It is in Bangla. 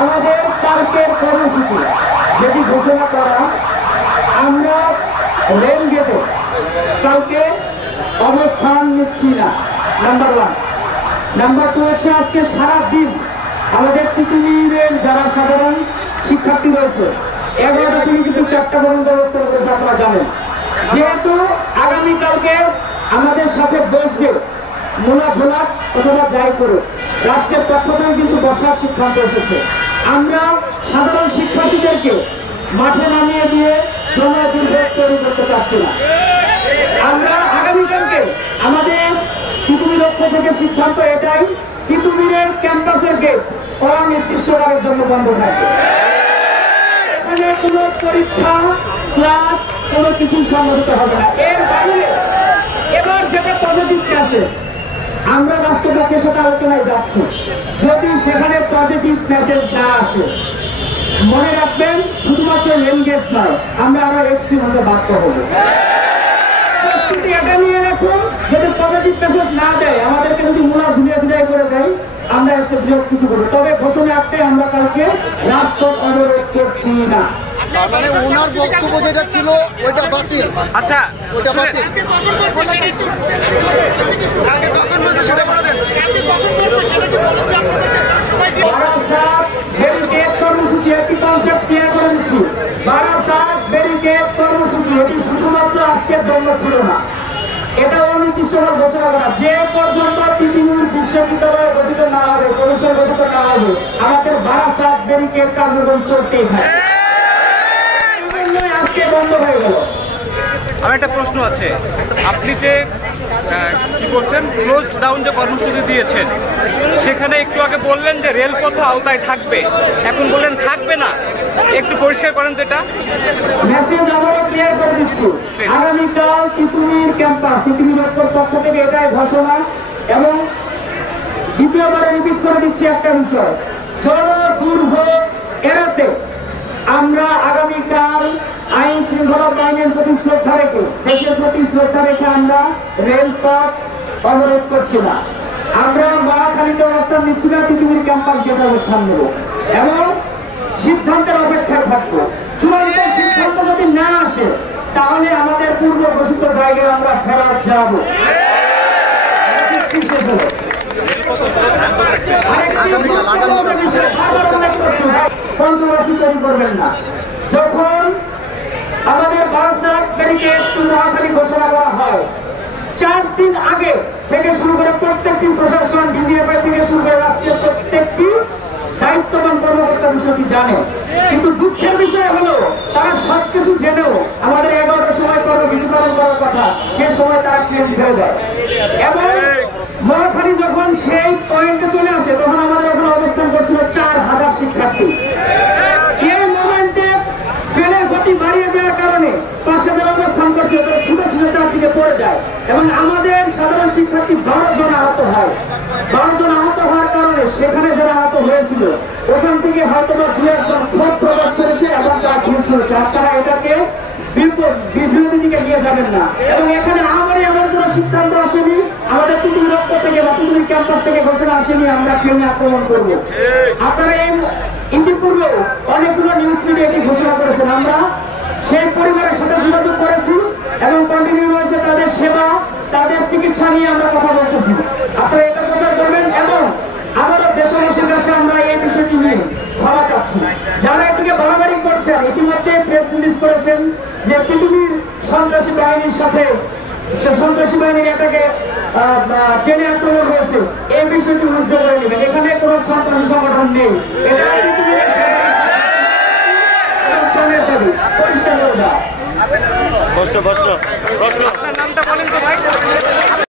আমাদের কালকের কর্মসূচি যেটি ঘোষণা করা, আমরা রেল গেটে কালকে অবস্থান নিচ্ছি না, নাম্বার 1। নাম্বার 2 হচ্ছে আজকে সারাদিন আমাদের তিতুমিরের যারা সাধারণ শিক্ষার্থী রয়েছে 11টা থেকে কিন্তু 4টা পর্যন্ত ব্যবস্থা করেছে, আপনারা জানেন। যেহেতু আগামীকালকে আমাদের সাথে বসবে মোলা ঝোলা অথবা যাই করে রাষ্ট্রের পক্ষ থেকে কিন্তু বসার সিদ্ধান্ত এসেছে। আমরা সাধারণ শিক্ষার্থীদেরকে মাঠে নামিয়ে দিয়ে জনদুর্ভোগ তৈরি করতে চাচ্ছি না। আমরা আগামীকালকে আমাদের তিতুমির পক্ষ থেকে সিদ্ধান্ত এটাই, তিতুমিরের ক্যাম্পাসের গেট অনির্দিষ্টকালের জন্য বন্ধ থাকবে। এখানে কোনো পরীক্ষা ক্লাস কোনো কিছু সংগঠিত হবে না। এর বাইরে এবার যেটা পজিটিভ আছে, আমরা রাষ্ট্রপক্ষের সাথে আলোচনায় যাচ্ছি, যদি সেখানে পজিটিভ মেসেজ না আসে, মনে রাখবেন শুধুমাত্র রেল গেট নয়, আমরা আরো এক্সট্রিম হতে বাধ্য হব। এটা নিয়ে রাখুন, যদি পজিটিভ মেসেজ না দেয়, আমাদেরকে যদি মোলা ধুলিয়া করে দেয়, আমরা হচ্ছে বৃহৎ কিছু করবো। তবে ঘোষণা আসতে আমরা কালকে রাজপথ অবরোধ করছি না। মানে ওনার বক্তব্য যেটা ছিল ওইটা বাতিল। আচ্ছা, ওইটা বাতিল। কর্মসূচি একটি কনসেপ্ট ক্লিয়ার করে দিচ্ছি। 12 ব্যারিকেড কর্মসূচি এটি শুধুমাত্র আজকের জন্য ছিল না, এটা অনির্দিষ্টভাবে ঘোষণা করা। যে পর্যন্ত তিতুমির বিশ্ববিদ্যালয় গঠিত না হবে, পরিসর গঠিত না হবে, আমাদের 12 ব্যারিকেড কার্যক্রম চলতেই থাকে। আজকে বন্ধ হয়ে গেল। আমার একটা প্রশ্ন আছে, আপনি যে কি করছেন ক্লোজড ডাউন যে কর্মসূচি দিয়েছেন, সেখানে একটু আগে বললেন যে রেলপথ আওতায় থাকবে, এখন বললেন থাকবে না, একটু পরিষ্কার করেন তো এটা। মেসেজ আমরা ক্লিয়ার করে দিচ্ছি, আগামীকাল তিতুমির ক্যাম্পাস, তিতুমির পক্ষ থেকে এটাই ঘোষণা। এবং দ্বিতীয়বারে রিপিট করে দিচ্ছি একটা বিষয়, জনদুর্ভোগ এড়াতে আমরা আগামীকাল আইন শৃঙ্খলা বাহিনীর প্রতি শ্রদ্ধা রেখে, দেশের প্রতি শ্রদ্ধা রেখে আমরা রেলপথ অবরোধ করছি না। আমরা মহাখালীতে অবস্থান নিচ্ছি না, তিতুমির ক্যাম্পাস গেটে অবস্থান নেব এবং সিদ্ধান্তের অপেক্ষায় থাকবো। চূড়ান্ত সিদ্ধান্ত যদি না আসে, তাহলে আমাদের পূর্ব ঘোষিত জায়গায় আমরা ফেরত যাব। কন্ট্রোভার্সি তৈরি করবেন না। যখন আমাদের 12 ব্যারিকেড মহাখালী ঘোষণা করা হয়, 4 দিন আগে থেকে শুরু করে প্রত্যেকটি প্রশাসন, ডিজিএফআই থেকে শুরু করে রাষ্ট্রীয় প্রত্যেকটি দায়িত্ববান কর্মকর্তা বিষয়টি জানে। কিন্তু দুঃখের বিষয় হলো, তারা সবকিছু জেনেও আমাদের 11টার সময় কর্মবিধি পালন করার কথা, সে সময় তারা ট্রেন ছেড়ে দেয়। এবং মহাখালী যখন সেই পয়েন্টে চলে আসে, তখন আমাদের এখানে অবস্থান করছিল 4000 শিক্ষার্থী। এই মোমেন্টে ট্রেনের গতি বাড়িয়ে দেওয়ার কারণে পাশে যারা অবস্থান করছে ছুটে ছুটে তার দিকে পড়ে যায় এবং আমাদের সাধারণ শিক্ষার্থী 12 জন আহত হয়। 12 জন আহত হওয়ার কারণে সেখানে যারা আহত হয়েছিল, ওখান থেকে হয়তো বা 2-1 জন ক্ষোভ প্রকাশ করেছে এবং তারা ভুল করেছে। আপনারা এটাকে বিভ্রান্তির দিকে নিয়ে যাবেন না। এবং এখানে আমারই এমন কোনো সিদ্ধান্ত আসেনি, আমাদের তিতুমির পক্ষ থেকে বা তিতুমির ক্যাম্পাস থেকে ঘোষণা আসেনি আমরা ট্রেনে আক্রমণ করবো। আপনারা ইতিপূর্বে অনেকগুলো নিউজ মিডিয়া এটি ঘোষণা করেছেন। আমরা সেই পরিবারের সাথে যোগাযোগ করেছি এবং কন্টিনিউ রয়েছে তাদের সেবা, তাদের চিকিৎসা নিয়ে আমরা কথা বলতেছি। আপনারা এটা প্রচার করবেন এবং আবারও দেশবাসীর কাছে আমরা এই বিষয়টি নিয়ে ভাবা চাচ্ছি। যারা এটিকে বাড়াবাড়ি করছেন, ইতিমধ্যে প্রেস রিলিজ করেছেন যে তিতুমির সন্ত্রাসী বাহিনীর সাথে সন্ত্রাসী বাহিনীর এটাকে ট্রেনে আক্রমণ হয়েছে, এই বিষয়টি উদ্যোগ করে নেবেন। এখানে কোনো সন্ত্রাসী সংগঠন নেই, এটা পরিষ্কার করে দেওয়া। আপনার নামটা বলেন তো ভাই।